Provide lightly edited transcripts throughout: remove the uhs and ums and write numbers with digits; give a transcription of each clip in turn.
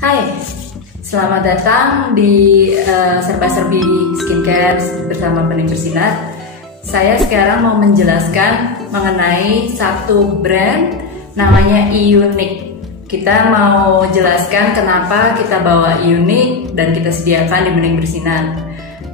Hai, selamat datang di Serba-Serbi Skincare bersama Bening Bersinar. Saya sekarang mau menjelaskan mengenai satu brand namanya Iunik. Kita mau jelaskan kenapa kita bawa Iunik dan kita sediakan di Bening Bersinar.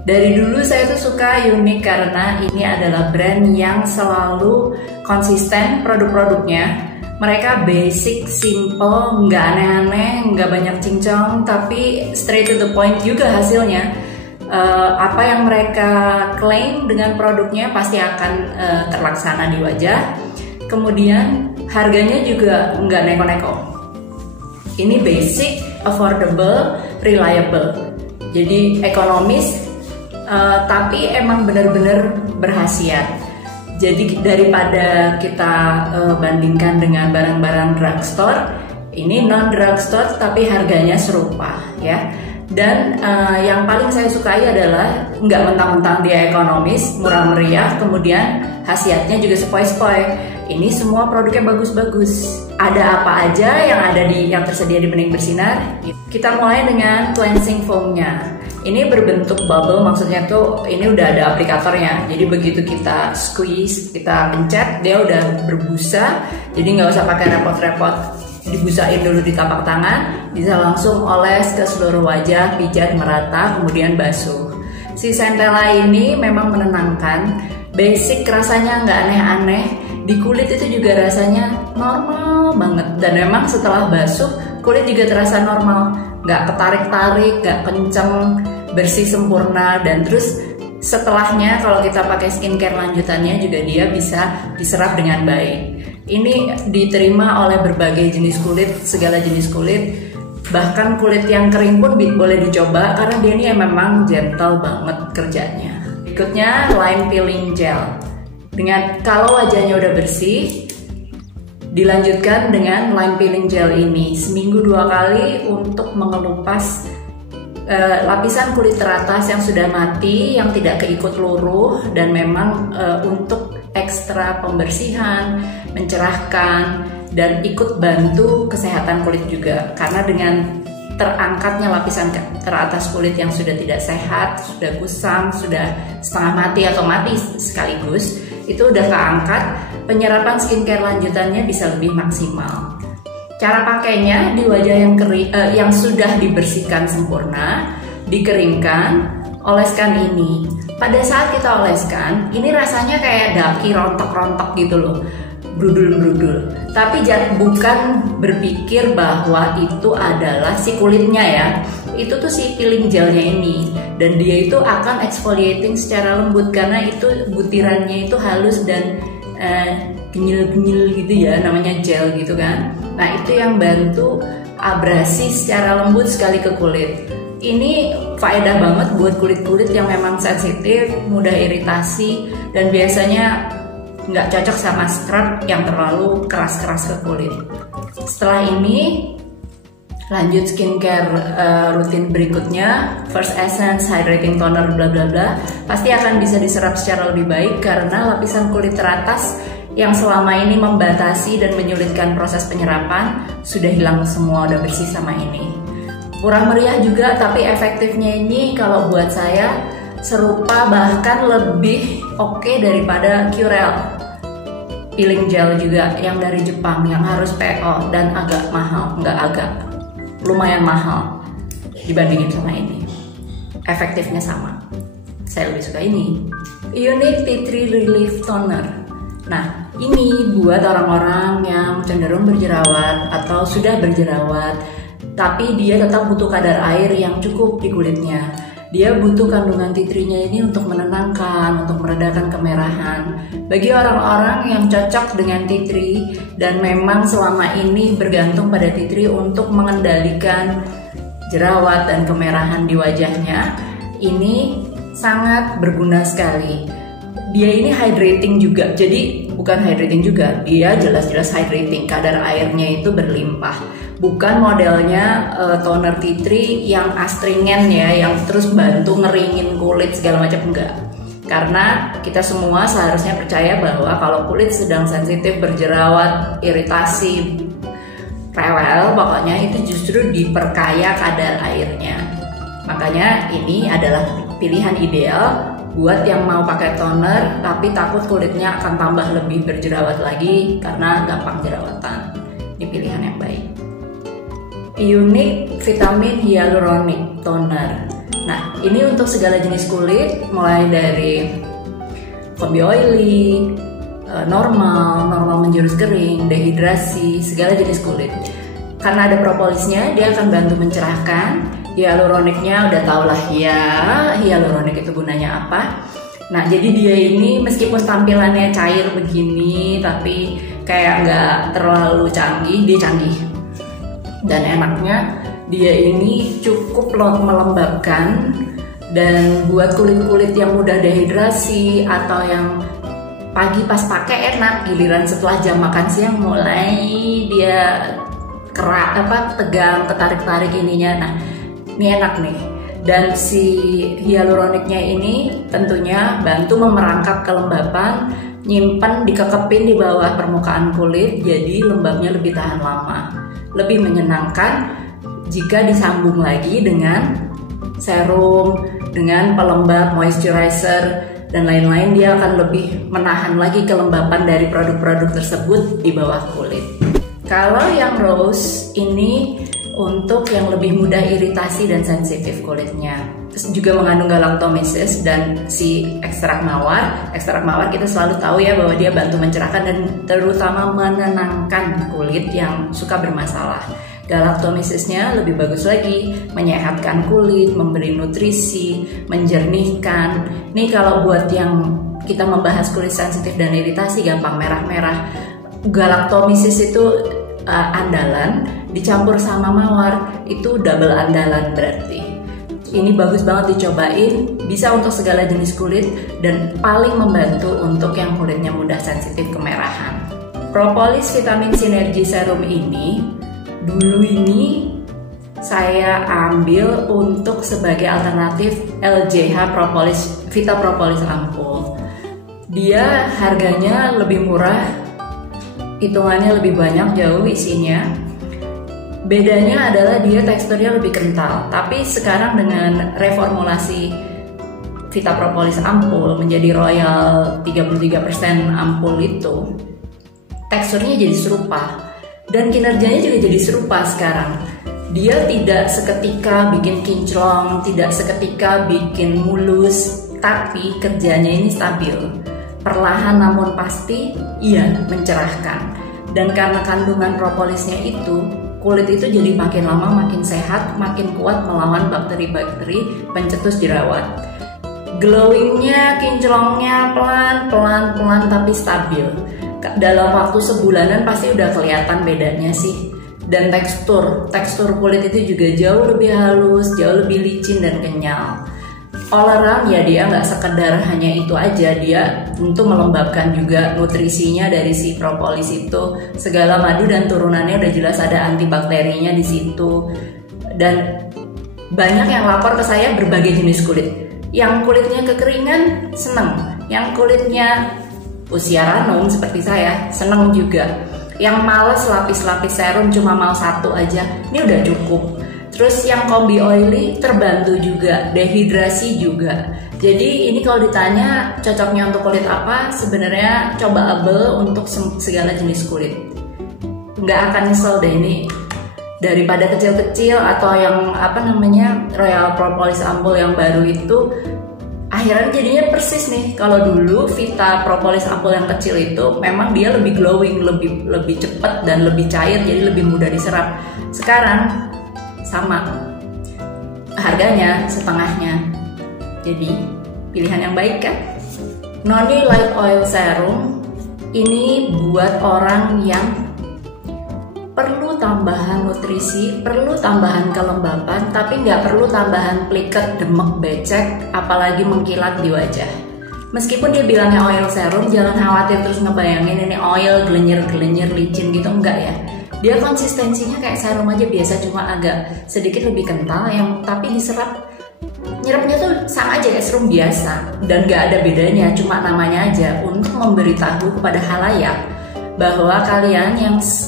Dari dulu saya tuh suka Iunik karena ini adalah brand yang selalu konsisten produk-produknya. Mereka basic, simple, nggak aneh-aneh, nggak banyak cincong, tapi straight to the point juga hasilnya. Apa yang mereka klaim dengan produknya pasti akan terlaksana di wajah. Kemudian harganya juga nggak neko-neko. Ini basic, affordable, reliable. Jadi ekonomis, tapi emang benar-benar berkhasiat. Jadi daripada kita bandingkan dengan barang-barang drugstore, ini non drugstore tapi harganya serupa ya. Dan yang paling saya sukai adalah nggak mentang-mentang dia ekonomis, murah meriah, kemudian khasiatnya juga sepoi-sepoi. Ini semua produknya bagus-bagus. Ada apa aja yang tersedia di Bening Bersinar? Kita mulai dengan cleansing foamnya. Ini berbentuk bubble, maksudnya tuh ini udah ada aplikatornya. Jadi begitu kita squeeze, kita pencet, dia udah berbusa. Jadi nggak usah pakai repot-repot dibusain dulu di tapak tangan, bisa langsung oles ke seluruh wajah, pijat merata, kemudian basuh. Si Centella ini memang menenangkan, basic rasanya nggak aneh-aneh, di kulit itu juga rasanya normal banget. Dan memang setelah basuh, kulit juga terasa normal, nggak ketarik-tarik, nggak kenceng, bersih sempurna. Dan terus setelahnya kalau kita pakai skincare lanjutannya juga dia bisa diserap dengan baik. Ini diterima oleh berbagai jenis kulit, segala jenis kulit, bahkan kulit yang kering pun boleh dicoba karena dia ini memang gentle banget kerjanya. Berikutnya lime peeling gel. Dengan kalau wajahnya udah bersih, dilanjutkan dengan lime peeling gel ini seminggu 2 kali untuk mengelupas lapisan kulit teratas yang sudah mati, yang tidak keikut luruh, dan memang untuk ekstra pembersihan, mencerahkan, dan ikut bantu kesehatan kulit juga. Karena dengan terangkatnya lapisan teratas kulit yang sudah tidak sehat, sudah kusam, sudah setengah mati atau mati sekaligus, itu udah keangkat, penyerapan skincare lanjutannya bisa lebih maksimal. Cara pakainya di wajah yang kering, yang sudah dibersihkan sempurna, dikeringkan, oleskan ini. Pada saat kita oleskan, ini rasanya kayak daki rontok-rontok gitu loh, brudul-brudul. Tapi bukan berpikir bahwa itu adalah si kulitnya ya. Itu tuh si peeling gelnya ini, dan dia itu akan exfoliating secara lembut karena itu butirannya itu halus dan genyil-genyil gitu ya, namanya gel gitu kan. Nah itu yang bantu abrasi secara lembut sekali ke kulit. Ini faedah banget buat kulit-kulit yang memang sensitif, mudah iritasi, dan biasanya nggak cocok sama scrub yang terlalu keras-keras ke kulit. Setelah ini lanjut skincare rutin berikutnya, first essence, hydrating toner, bla bla bla, pasti akan bisa diserap secara lebih baik karena lapisan kulit teratas yang selama ini membatasi dan menyulitkan proses penyerapan sudah hilang semua, udah bersih sama ini. Murah meriah juga, tapi efektifnya ini kalau buat saya serupa bahkan lebih oke daripada Curel peeling gel juga yang dari Jepang yang harus PO dan agak mahal, lumayan mahal dibandingin sama ini. Efektifnya sama, saya lebih suka ini. Iunik Tea Tree Relief Toner. Nah ini buat orang-orang yang cenderung berjerawat atau sudah berjerawat, tapi dia tetap butuh kadar air yang cukup di kulitnya. Dia butuh kandungan tea tree-nya ini untuk menenangkan, untuk meredakan kemerahan. Bagi orang-orang yang cocok dengan tea tree dan memang selama ini bergantung pada tea tree untuk mengendalikan jerawat dan kemerahan di wajahnya, ini sangat berguna sekali. Dia ini hydrating juga, jadi bukan hydrating juga, dia jelas-jelas hydrating, kadar airnya itu berlimpah. Bukan modelnya toner tea tree yang astringen ya, yang terus bantu ngeringin kulit segala macam, enggak. Karena kita semua seharusnya percaya bahwa kalau kulit sedang sensitif, berjerawat, iritasi, rewel, pokoknya itu justru diperkaya kadar airnya. Makanya ini adalah pilihan ideal buat yang mau pakai toner tapi takut kulitnya akan tambah lebih berjerawat lagi karena gampang jerawatan. Ini pilihan yang baik. Unique Vitamin Hyaluronic Toner. Nah, ini untuk segala jenis kulit, mulai dari combi oily, normal menjurus kering, dehidrasi, segala jenis kulit. Karena ada propolisnya, dia akan bantu mencerahkan. Hyaluroniknya udah tau lah ya, hyaluronik itu gunanya apa. Nah, jadi dia ini meskipun tampilannya cair begini, tapi kayak nggak terlalu canggih, dia canggih. Dan enaknya, dia ini cukup melembabkan dan buat kulit-kulit yang mudah dehidrasi atau yang pagi pas pakai enak, giliran setelah jam makan siang mulai dia tegang, ketarik-tarik ininya. Nah, ini enak nih. Dan si hyaluroniknya ini tentunya bantu memerangkap kelembapan, nyimpen, dikekepin di bawah permukaan kulit, jadi lembabnya lebih tahan lama, lebih menyenangkan jika disambung lagi dengan serum, dengan pelembab, moisturizer, dan lain-lain. Dia akan lebih menahan lagi kelembapan dari produk-produk tersebut di bawah kulit. Kalau yang rose ini untuk yang lebih mudah iritasi dan sensitif kulitnya. Terus juga mengandung galactomyces dan si ekstrak mawar. Ekstrak mawar kita selalu tahu ya bahwa dia bantu mencerahkan dan terutama menenangkan kulit yang suka bermasalah. Galactomycesnya lebih bagus lagi, menyehatkan kulit, memberi nutrisi, menjernihkan. Nih kalau buat yang kita membahas kulit sensitif dan iritasi, gampang merah-merah, galactomyces itu andalan, dicampur sama mawar itu double andalan berarti. Ini bagus banget dicobain, bisa untuk segala jenis kulit dan paling membantu untuk yang kulitnya mudah sensitif kemerahan. Propolis Vitamin Synergy Serum ini dulu ini saya ambil untuk sebagai alternatif LJH Propolis, Vita Propolis Ampul. Dia harganya lebih murah, hitungannya lebih banyak jauh isinya. Bedanya adalah dia teksturnya lebih kental. Tapi sekarang dengan reformulasi Vita Propolis Ampul menjadi Royal 33% ampul itu, teksturnya jadi serupa dan kinerjanya juga jadi serupa sekarang. Dia tidak seketika bikin kinclong, tidak seketika bikin mulus, tapi kerjanya ini stabil. Perlahan namun pasti, iya mencerahkan. Dan karena kandungan propolisnya itu, kulit itu jadi makin lama makin sehat, makin kuat melawan bakteri-bakteri pencetus jerawat. Glowingnya, kinclongnya pelan tapi stabil. Dalam waktu sebulanan pasti udah kelihatan bedanya sih. Dan tekstur kulit itu juga jauh lebih halus, jauh lebih licin dan kenyal. All around ya dia nggak sekedar hanya itu aja, dia tentu melembabkan juga. Nutrisinya dari si propolis itu segala madu dan turunannya udah jelas ada antibakterinya di situ. Dan banyak yang lapor ke saya berbagai jenis kulit. Yang kulitnya kekeringan seneng, yang kulitnya usia ranum seperti saya seneng juga. Yang males lapis-lapis serum cuma mau satu aja, ini udah cukup. Terus yang combi oily terbantu juga, dehidrasi juga. Jadi ini kalau ditanya cocoknya untuk kulit apa, sebenarnya cobaable untuk segala jenis kulit. Nggak akan nyesel deh ini. Daripada kecil-kecil atau yang Royal Propolis Ampul yang baru itu, akhirnya jadinya persis nih. Kalau dulu Vita Propolis Ampul yang kecil itu memang dia lebih glowing, lebih cepat dan lebih cair, jadi lebih mudah diserap. Sekarang sama, harganya setengahnya, jadi pilihan yang baik kan. Noni Light Oil Serum ini buat orang yang perlu tambahan nutrisi, perlu tambahan kelembapan, tapi nggak perlu tambahan pliket, demek, becek, apalagi mengkilat di wajah. Meskipun dia bilangnya oil serum, jangan khawatir terus ngebayangin ini oil gelenyir-gelenyir licin gitu, enggak ya. Dia konsistensinya kayak serum aja biasa, cuma agak sedikit lebih kental, tapi diserap, nyerapnya tuh sama aja kayak serum biasa dan gak ada bedanya, cuma namanya aja untuk memberitahu kepada halayak bahwa kalian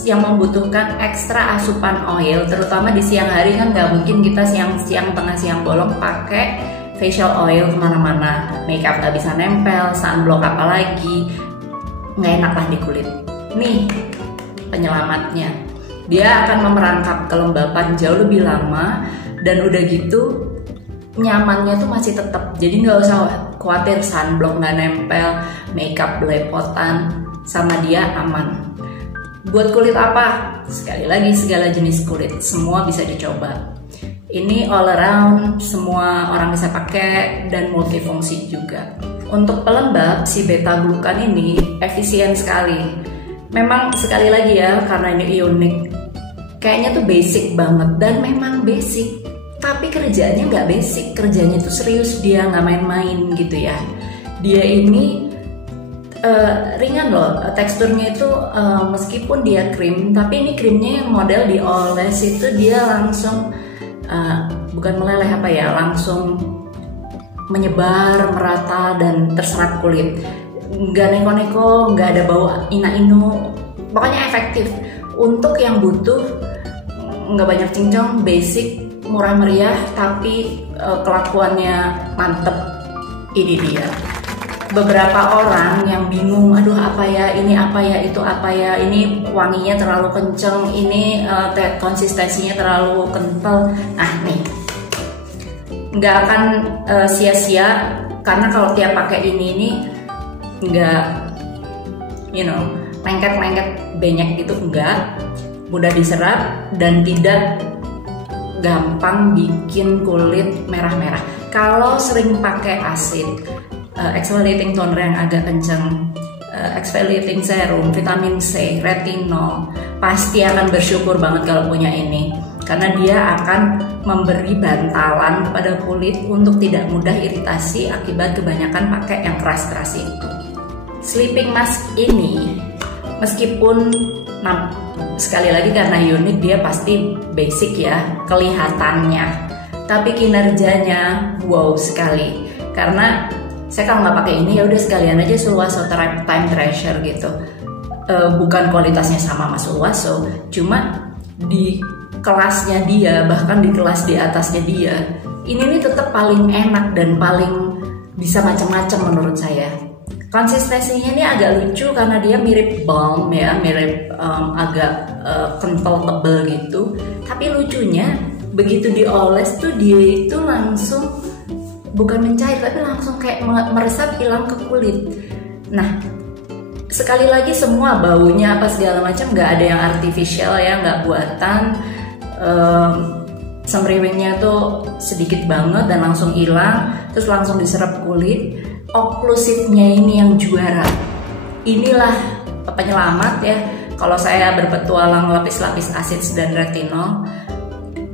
yang membutuhkan ekstra asupan oil, terutama di siang hari kan nggak mungkin kita siang-siang tengah siang bolong pakai facial oil kemana-mana, makeup nggak bisa nempel, sunblock apalagi, nggak enak lah di kulit. Nih penyelamatnya, dia akan memerangkap kelembapan jauh lebih lama dan udah gitu nyamannya tuh masih tetap, jadi nggak usah khawatir sunblock nggak nempel, makeup belepotan, sama dia aman. Buat kulit apa? Sekali lagi segala jenis kulit, semua bisa dicoba. Ini all around, semua orang bisa pakai dan multifungsi juga. Untuk pelembab, si beta glukan ini efisien sekali. Memang sekali lagi ya, karena ini unik, kayaknya tuh basic banget dan memang basic. Tapi kerjanya nggak basic, kerjanya tuh serius, dia nggak main-main gitu ya. Dia ini ringan loh, teksturnya itu meskipun dia krim, tapi ini krimnya yang model dioles itu dia langsung bukan meleleh apa ya, langsung menyebar, merata dan terserap kulit. Nggak neko-neko, nggak ada bau ina-inu, pokoknya efektif. Untuk yang butuh nggak banyak cincong, basic, murah meriah tapi kelakuannya mantep, ini dia. Beberapa orang yang bingung, aduh apa ya, ini apa ya, itu apa ya, ini wanginya terlalu kenceng, ini konsistensinya terlalu kental. Nah nih, nggak akan sia-sia, karena kalau tiap pakai ini nggak, lengket-lengket banyak gitu, enggak, mudah diserap dan tidak gampang bikin kulit merah-merah. Kalau sering pakai asid, exfoliating toner yang agak kenceng, exfoliating serum, vitamin C, retinol, pasti akan bersyukur banget kalau punya ini, karena dia akan memberi bantalan pada kulit untuk tidak mudah iritasi akibat kebanyakan pakai yang keras-keras itu. Sleeping mask ini meskipun sekali lagi karena unik, dia pasti basic ya kelihatannya, tapi kinerjanya wow sekali. Karena saya kalau nggak pakai ini ya udah sekalian aja Sulwaso Time Treasure gitu. Bukan kualitasnya sama sama Sulwaso, cuma di kelasnya dia, bahkan di kelas di atasnya dia, ini nih tetap paling enak dan paling bisa macam-macam menurut saya. Konsistensinya ini agak lucu karena dia mirip balm ya, mirip agak kental tebel gitu. Tapi lucunya begitu dioles tuh dia itu langsung bukan mencair, tapi langsung kayak meresap hilang ke kulit. Nah sekali lagi semua baunya apa segala macam nggak ada yang artificial ya, nggak buatan. Semriwingnya tuh sedikit banget dan langsung hilang, terus langsung diserap kulit. Oklusifnya ini yang juara. Inilah penyelamat ya. Kalau saya berpetualang lapis-lapis asid dan retinol,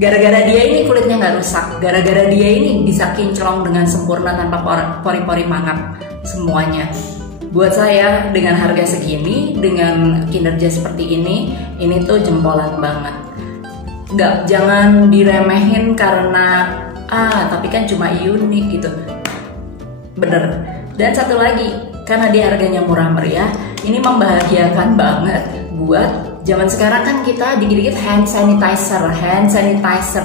gara-gara dia ini kulitnya nggak rusak. Gara-gara dia ini bisa kinclong dengan sempurna tanpa pori-pori mangap semuanya. Buat saya dengan harga segini, dengan kinerja seperti ini tuh jempolan banget. Jangan diremehin karena tapi kan cuma unik gitu. Bener. Dan satu lagi, karena dia harganya murah meriah, ini membahagiakan banget buat zaman sekarang kan kita dikit-dikit hand sanitizer,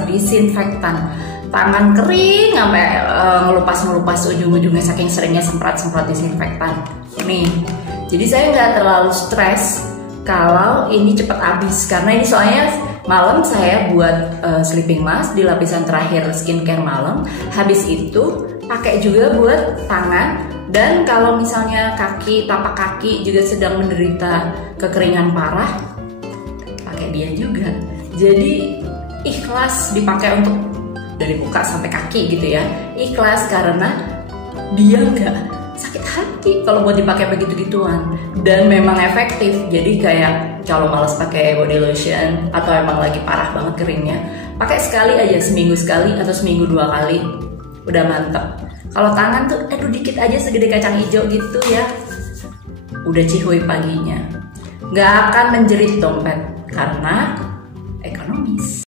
disinfektan, tangan kering sampai ngelupas ujung-ujungnya saking seringnya semprot disinfektan. Nih, jadi saya nggak terlalu stres kalau ini cepat habis, karena ini soalnya malam saya buat sleeping mask di lapisan terakhir skincare malam, habis itu pakai juga buat tangan. Dan kalau misalnya tapak kaki juga sedang menderita kekeringan parah, pakai dia juga. Jadi ikhlas dipakai untuk dari muka sampai kaki gitu ya. Ikhlas karena dia nggak sakit hati kalau buat dipakai begitu-gituan, dan memang efektif. Jadi kayak kalau males pakai body lotion atau emang lagi parah banget keringnya, pakai sekali aja, seminggu sekali atau seminggu 2 kali, udah mantep. Kalau tangan tuh dikit aja segede kacang hijau gitu ya, udah cihuy paginya. Nggak akan menjerit dompet karena